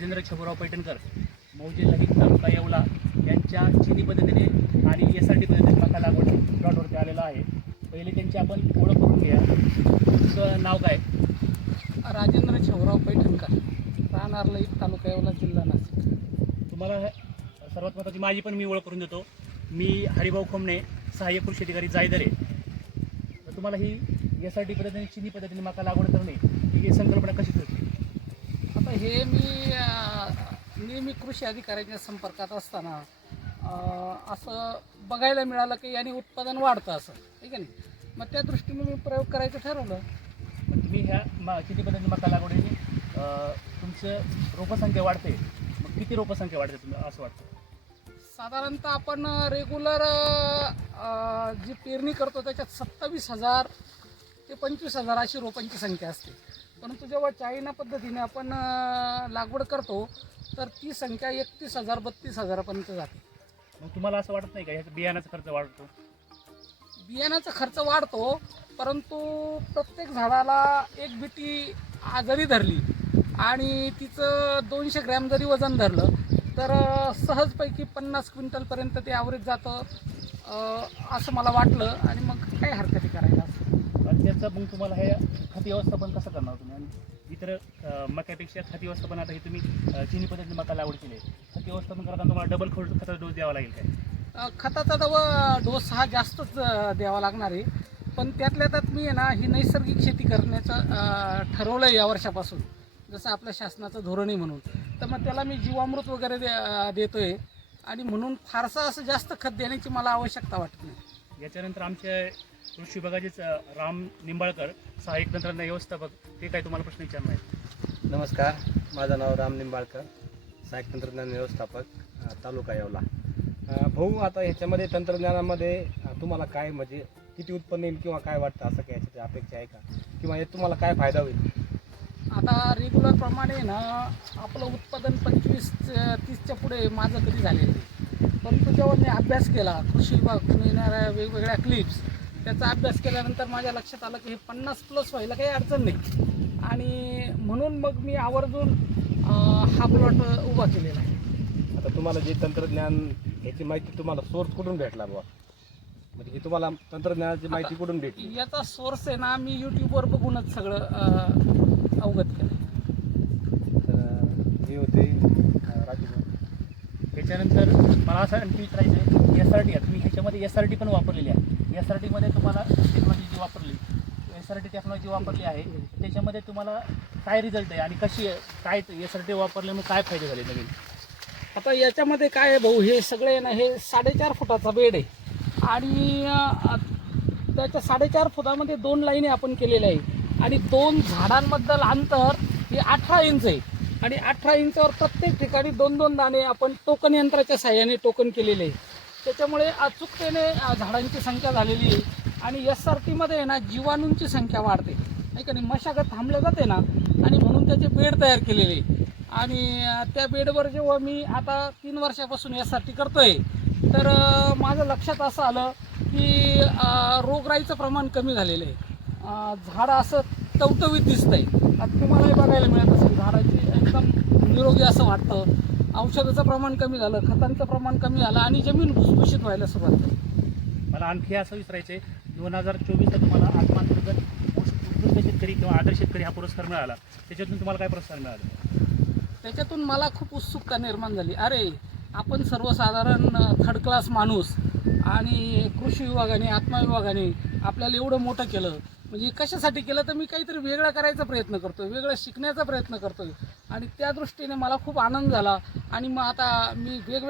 राजेंद्र छबुराव पैठणकर मौजे लहिंग तालुका येवला यांच्या चिनी पद्धतीने आणि SRT पद्धतीने मका लागवड प्लॉटवरती आलेला आहे. पहिले त्यांची आपण ओळख करून घ्या. तुमचं नाव काय? राजेंद्र छबुराव पैठणकर, राहणार लहिंग तालुका येवला, जिल्हा नाशिक. तुम्हाला सर्वात महत्त्वाची माझी पण मी ओळख करून देतो. मी हरिभाऊ खोमणे, सहाय्यक कृषी अधिकारी जायदरे. तर तुम्हाला ही SRT पद्धतीने चिनी पद्धतीने मका लागवड करणे ही संकल्पना कशी सुचली? आता हे मी नेहमी कृषी अधिकाऱ्यांच्या संपर्कात असताना असं बघायला मिळालं की याने उत्पादन वाढतं असं, ठीक आहे ना. मग त्या दृष्टीने मी प्रयोग करायचं ठरवलं. मग तुम्ही ह्या चिनी पद्धतीने मका लागवडीने तुमचं रोपसंख्या वाढते. मग किती रोपसंख्या वाढते तुम्ही असं वाटतं? साधारणतः आपण रेग्युलर जी पेरणी करतो त्याच्यात 27,000 ते 25,000 अशी रोपांची संख्या असते. परंतु जेव्हा चायना पद्धतीने आपण लागवड करतो तर ती संख्या 31,000 32,000पर्यंत जाते. मग तुम्हाला असं वाटत नाही का ह्याचा बियाण्याचा खर्च वाढतो? बियाण्याचा खर्च वाढतो, परंतु प्रत्येक झाडाला एक बिटी जरी धरली आणि तिचं 200 ग्रॅम जरी वजन धरलं तर सहजपैकी 50 क्विंटलपर्यंत ते ॲव्हरेज जातं असं मला वाटलं. आणि मग काही हरकती करायला असं. आणि त्याचं मग तुम्हाला हे खत व्यवस्थापन कसं करणार तुम्ही? आणि इतर मक्यापेक्षा खत व्यवस्थापन आता हे तुम्ही चिनी पद्धतीने मका लागवड केली आहे, खत व्यवस्थापन करताना तुम्हाला डबल खताचा डोस द्यावा लागेल काय? खताचा डोस हा जास्तच द्यावा लागणार आहे. पण त्यातल्या त्यात मी आहे ना ही नैसर्गिक शेती करण्याचं ठरवलं आहे या वर्षापासून, जसं आपल्या शासनाचं धोरण आहे म्हणून. तर मग त्याला मी जीवामृत वगैरे देतोय आणि म्हणून फारसं असं जास्त खत देण्याची मला आवश्यकता वाटत नाही. याच्यानंतर आमचे कृषी विभागाचेच राम निंबाळकर, सहाय्यक तंत्रज्ञान व्यवस्थापक, ते काय तुम्हाला प्रश्न विचारणार आहेत? नमस्कार, माझं नाव राम निंबाळकर, सहाय्यक तंत्रज्ञान व्यवस्थापक, तालुका येवला. भाऊ, आता ह्याच्यामध्ये तंत्रज्ञानामध्ये तुम्हाला काय म्हणजे किती उत्पन्न येईल किंवा काय वाटतं, असं काय याची अपेक्षा आहे का, किंवा यात तुम्हाला काय फायदा होईल? आता रेग्युलर प्रमाणे ना आपलं उत्पादन 25-30च्या पुढे माझं कधी झालेलं नाही. परंतु जेव्हा मी अभ्यास केला, कृषी विभागातून येणाऱ्या वेगवेगळ्या क्लिप्स, त्याचा अभ्यास केल्यानंतर माझ्या लक्षात आलं की हे 50+ व्हायला काही अडचण नाही. आणि म्हणून मग मी आवर्जून हा प्लॉट उभा केलेला आहे. आता तुम्हाला जे तंत्रज्ञान ह्याची माहिती तुम्हाला सोर्स कुठून भेटला बुवा, म्हणजे की तुम्हाला तंत्रज्ञानाची माहिती कुठून भेटली? याचा सोर्स आहे ना मी यूट्यूबवर बघूनच सगळं अवगत केलं. तर हे होते राजू. त्याच्यानंतर मला असं आणखी विचारायचं आहे, SRT आहे तुम्ही ह्याच्यामध्ये SRT पण वापरलेली आहे. SRTमध्ये तुम्हाला टेक्नॉलॉजी जी वापरली, SRT टेक्नॉलॉजी वापरली आहे, त्याच्यामध्ये तुम्हाला काय रिझल्ट आहे आणि कशी काय SRT वापरल्यामुळे काय फायदे झाले नवीन? आता याच्यामध्ये काय आहे भाऊ, हे सगळे ना हे 4.5 फुटाचा बेड आहे आणि त्याच्या 4.5 फुटामध्ये 2 लाईनी आपण केलेल्या आहे आणि 2 झाडांबद्दल अंतर हे 18 इंच आहे. आणि 18 इंचावर प्रत्येक ठिकाणी 2-2 दाणे आपण टोकन यंत्राच्या साहाय्याने टोकन केलेले आहे. त्याच्यामुळे अचूकतेने झाडांची संख्या झालेली आहे. आणि SRTमध्ये आहे ना जीवाणूंची संख्या वाढते, नाही का नाही, मशागत थांबल्या जाते ना, आणि म्हणून त्याचे बेड तयार केलेले आहे. आणि त्या बेडवर जेव्हा मी आता 3 वर्षापासून SRT करतोय तर माझं लक्षात असं आलं की रोगराईचं प्रमाण कमी झालेलं आहे. झाड असं टवटवीत दिसतंय. आता तुम्हालाही बघायला मिळत असेल, झाडाची एकदम निरोगी असं वाटतं. औषधाचं प्रमाण कमी झालं, खतांचं प्रमाण कमी झालं आणि जमीन भुसभुशीत व्हायला सुरुवात झाली. मला आणखी असं विचारायचं आहे, 2024ला तुम्हाला आत्मांतर्गत उत्कृष्ट शेतकरी किंवा आदर्श शेतकरी हा पुरस्कार मिळाला, त्याच्यातून तुम्हाला काय पुरस्कार मिळाला? त्याच्यातून मला खूप उत्सुकता निर्माण झाली. अरे, आपण सर्वसाधारण 3rd क्लास माणूस आणि कृषी विभागाने, आत्मा विभागाने आपल्याला एवढं मोठं केलं, म्हणजे कशासाठी केलं तर मी काहीतरी वेगळं करायचा प्रयत्न करतोय, वेगळं शिकण्याचा प्रयत्न करतोय. आणि त्या दृष्टीने मला खूप आनंद झाला. आणि मग आता मी वेगवेगळ्या